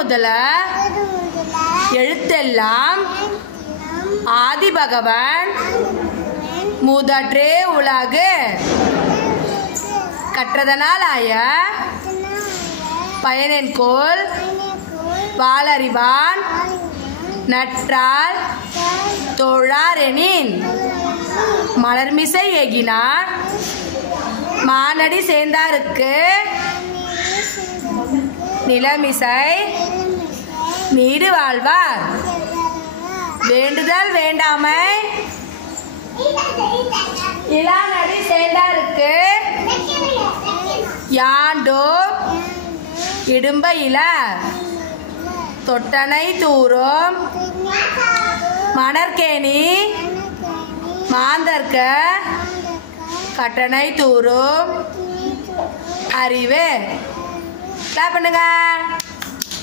முதல எழுத்தெல்லாம் ஆதி பகவன் முதற்றே உலகு கற்றதனால் ஆய பயனென்கோள் வாளறிவான் நற்றால் தோழாரெனின் மலர்மிசை ஏகினான் மானடி சேர்ந்தாருக்கு நிலமிசை நீடு வாழ்வார் வேண்டுதல் வேண்டாமை இளாநடி சேர்ந்தாருக்கு யாண்டோ இடும்ப இல தொட்டனை தூரும் மணற்கேணி மாந்தர்க்க கட்டணை தூரும் அறிவு. கிளாப் பண்ணுங்க.